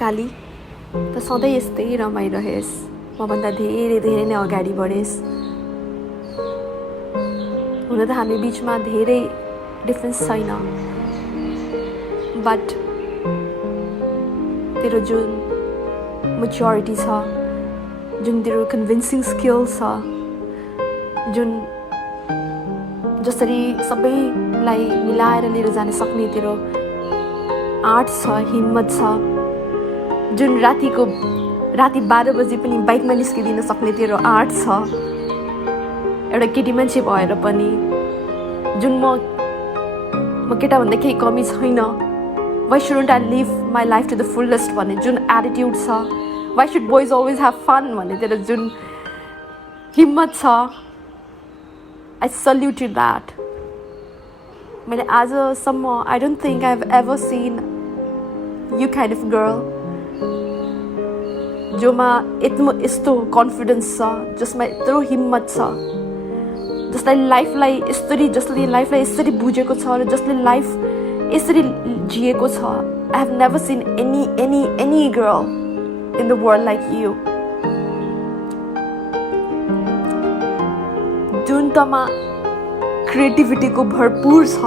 काली त सधैँ यस्तै रमाइरहेस्, मभन्दा धेरै धेरै नै अगाडि बढेस्। हुन त हामी बिचमा धेरै डिफ्रेन्स छैन, बट तेरो जुन मेच्योरिटी छ, जुन तेरो कन्भिन्सिङ स्किल छ, जुन जसरी सबैलाई मिलाएर लिएर जान सक्ने तेरो आँट छ, हिम्मत छ, जुन राति 12 बजे पनि बाइकमा निस्किदिन सक्ने तेरो आँट छ, एउटा केटी मान्छे भएर पनि जुन म केटाभन्दा केही कमी छैन, why shouldn't I live my life to the fullest भन्ने जुन एटिट्युड छ, why should boys always have fun भन्ने तेरो जुन हिम्मत छ, I salute you that. मैले आजसम्म I don't think I've ever seen you kind of girl जोमा यस्तो कन्फिडेन्स छ, जसमा यत्रो हिम्मत छ, जसले लाइफलाई यसरी बुझेको छ र जसले लाइफ यसरी जिएको छ. I have never seen any girl in the world like you. जुन तमा क्रिएटिभिटीको भरपुर छ,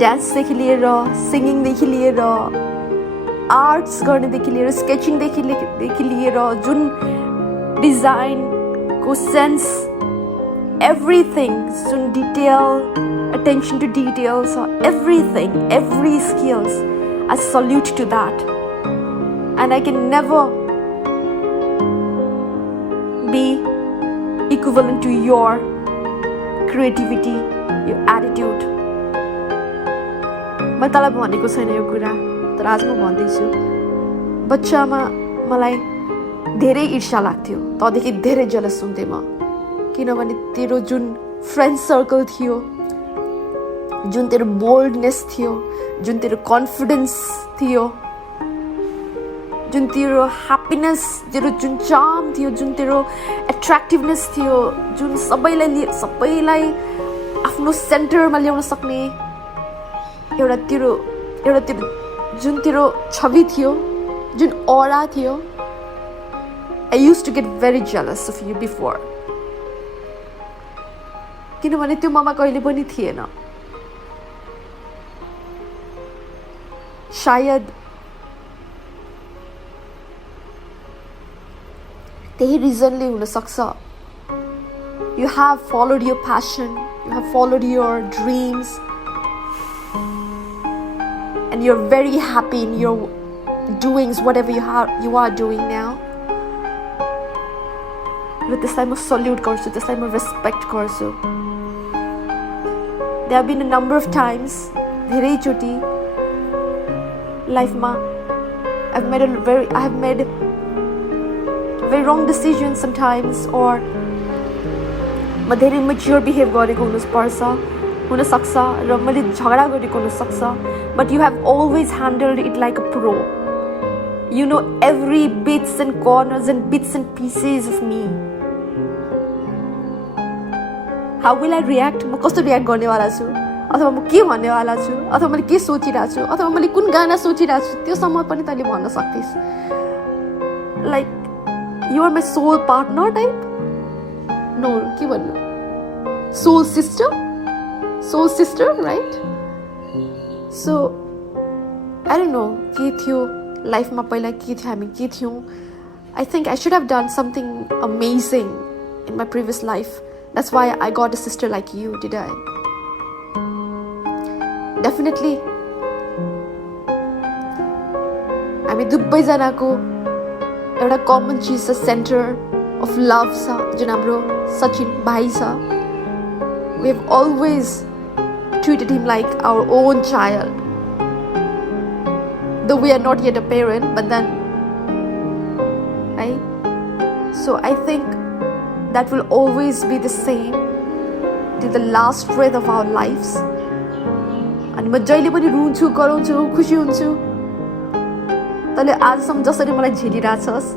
डान्सदेखि लिएर सिङ्गिङदेखि लिएर आर्ट्स गर्नेदेखि लिएर स्केचिङदेखि लिएर जुन डिजाइनको सेन्स, everything, जुन detail, attention to details, everything, every skills, I salute to that. And I can never be equivalent to your creativity, your attitude. म तँलाई भनेको छैन यो कुरा, तर आज म भन्दैछु. बच्चामा मलाई धेरै ईर्ष्या लाग्थ्यो, तँदेखि धेरै जेलस हुन्थेँ म, किनभने तेरो जुन फ्रेन्ड सर्कल थियो, जुन तेरो बोल्डनेस थियो, जुन तेरो कन्फिडेन्स थियो, जुन तेरो ह्याप्पिनेस, तेरो जुन चार्म थियो, जुन तेरो एट्र्याक्टिभनेस थियो, जुन सबैलाई आफ्नो सेन्टरमा ल्याउन सक्ने एउटा तेरो जुन तेरो छवि थियो, जुन ऑरा थियो. I used to get very jealous of you before. किनभने त्यो ममा कहिले पनि थिएन. सायद त्यही रिजनले हुन सक्छ. You have followed your passion, you have followed your dreams, and you're very happy in your doings, whatever you are doing now. र त्यसलाई म सल्युट गर्छु, त्यसलाई म रेस्पेक्ट गर्छु. There have been a number of times, धेरैचोटि लाइफमा I have made very wrong decisions sometimes, or म धेरै मेच्योर बिहेभ गरेको हुन सक्छ र मैले झगडा गरेको हुन सक्छ, but you have always handled it like a pro. You know every bits and corners and bits and pieces of me. How will I react? म कस्तो रियाक्ट गर्नेवाला छु, अथवा म के भन्नेवाला छु, अथवा मैले के सोचिरहेको छु, अथवा मैले कुन गाना सोचिरहेको छु, त्यो सम्म पनि तैँले भन्न सक्थिस्. Like you are my soul partner type? No, के भन्नु? Soul sister, right? So I don't know के थियो लाइफमा, पहिला के थियो, हामी के थियौँ. I think I should have done something amazing in my previous life. That's why I got a sister like you, did I? Definitely. हामी दुवैजनाको एउटा कमन चिज छ, सेन्टर अफ लभ छ, जुन हाम्रो सचिन भाइ छ. We have always treated him like our own child. Though we are not yet a parent, but then, right? So I think that will always be the same till the last breath of our lives. अनि म जहिले पनि रुन्छु, कराउँछु, खुसी हुन्छु. तैँले आजसम्म जसरी मलाई झेलिरहेछस्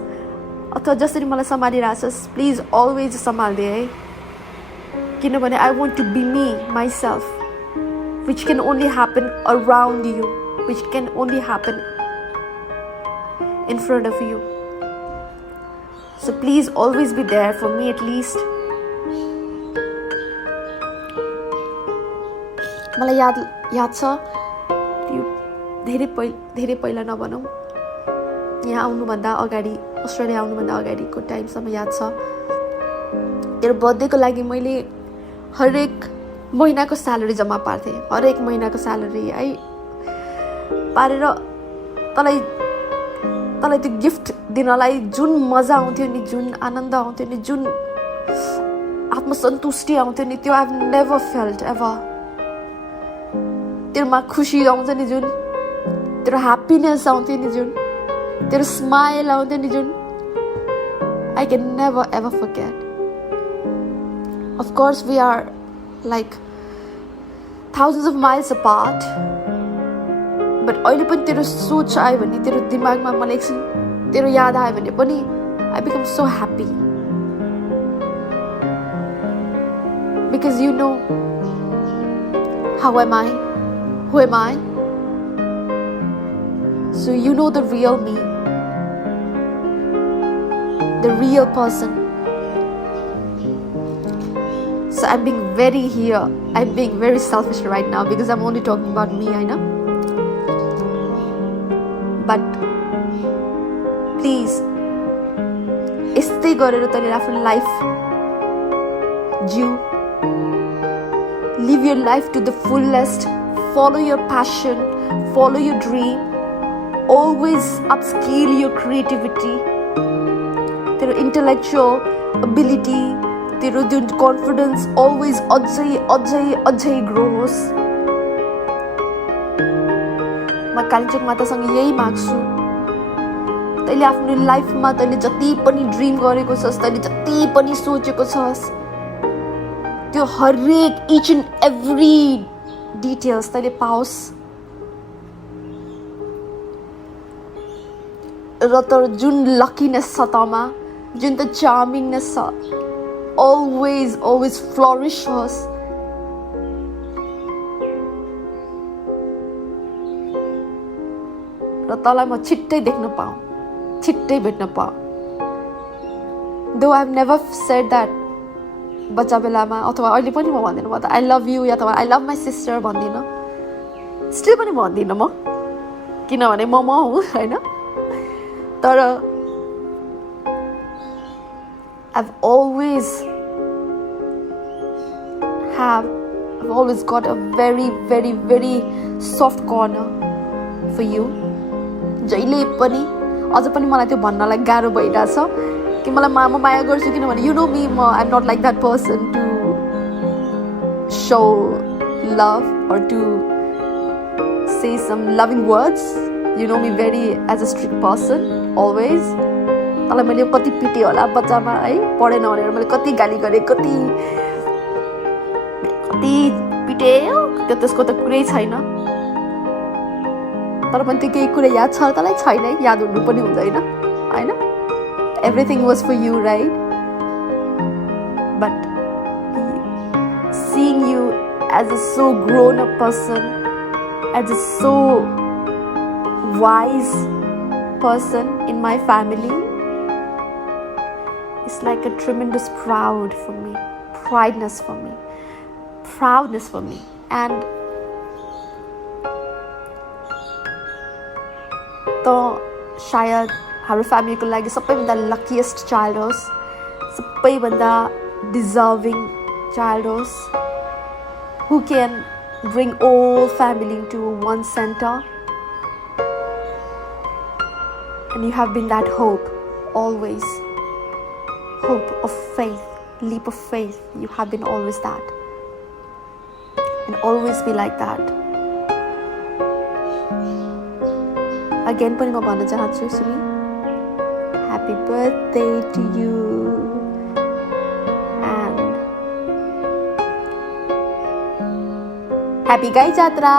अथवा जसरी मलाई सम्हालिरहेछस्, प्लिज अलवेज सम्हाल्दे है. किनभने I want to be me, myself, which can only happen around you. which can only happen in front of you. So please always be there for me at least. मलाई याद छ त्यो धेरै पहिला नभनौँ, यहाँ आउनुभन्दा अगाडि, अस्ट्रेलिया आउनुभन्दा अगाडिको टाइमसम्म याद छ, तेरो बर्थडेको लागि मैले हरेक महिनाको स्यालेरी जम्मा पार्थेँ, हरेक महिनाको स्यालेरी है पारेर तँलाई त्यो गिफ्ट दिनलाई जुन मजा आउँथ्यो नि, जुन आनन्द आउँथ्यो नि, जुन आत्मसन्तुष्टि आउँथ्यो नि, त्यो I have never felt ever. तेरोमा खुसी आउँछ नि जुन, तेरो ह्याप्पिनेस आउँथ्यो नि जुन, तेरो स्माइल आउँथ्यो नि जुन, I can never ever forget. Of course we are like thousands of miles apart, but अहिले पनि तेरो सोच आयो भने, तेरो दिमागमा मलाई एकछिन तेरो याद आयो भने पनि I become so happy, because you know how am I, who am I, so you know the real me, the real person. So I'm being very selfish right now because I'm only talking about me, I know. But please, यस्तै गरेर तैँले आफ्नो life जिउ. Live your life to the fullest. Follow your passion. Follow your dream. Always upscale your creativity. तेरो intellectual ability, तेरो जुन confidence always अझै grow होस्. म कालिम्पोङ मातासँग यही माग्छु. तैँले आफ्नो लाइफमा तैँले जति पनि ड्रिम गरेको छस्, तैँले जति पनि सोचेको छस्, त्यो हरेक each and every details तैँले पाओस्. र तर जुन लकीनेस छ तँमा, जुन त चार्मिङनेस छ, always flourish होस्. र तँलाई म छिट्टै देख्न पाऊँ, छिट्टै भेट्न पाऊँ. Though I have never said that बच्चा बेलामा, अथवा अहिले पनि म भन्दिनँ, म त I love you या अथवा I love my sister भन्दिनँ, स्टिल पनि भन्दिनँ म, किनभने म हुँ होइन. तर I've always got a very soft corner for you. जहिले पनि अझ पनि मलाई त्यो भन्नलाई गाह्रो भइरहेछ कि मलाई म माया गर्छु, किनभने you know me, I'm not like that person to show love or to say some loving words. You know me very as a strict person always. तँलाई मैले कति पिटेँ होला बच्चामा है, पढेन भनेर मैले कति गाली गरेँ, कति पिटेँ, त्यसको त कुरै छैन. तर पनि त्यो केही कुरा याद छ तँलाई? छैन, याद हुनु पनि हुँदैन होइन. Everything was for you, right? But seeing you as a so grown up person, as a so wise person in my family, it's like a tremendous proudness for me. And त सायद हाम्रो फ्यामिलीको लागि सबैभन्दा लकिएस्ट चाइल्ड होस्, सबैभन्दा deserving child होस्, who can bring all family into one center. And you have been that hope always. Hope of faith, leap of faith. You have been always that. And always be like that. Again, पनि म भन्न चाहन्छु Sumi, happy birthday to you. And happy गाई जात्रा.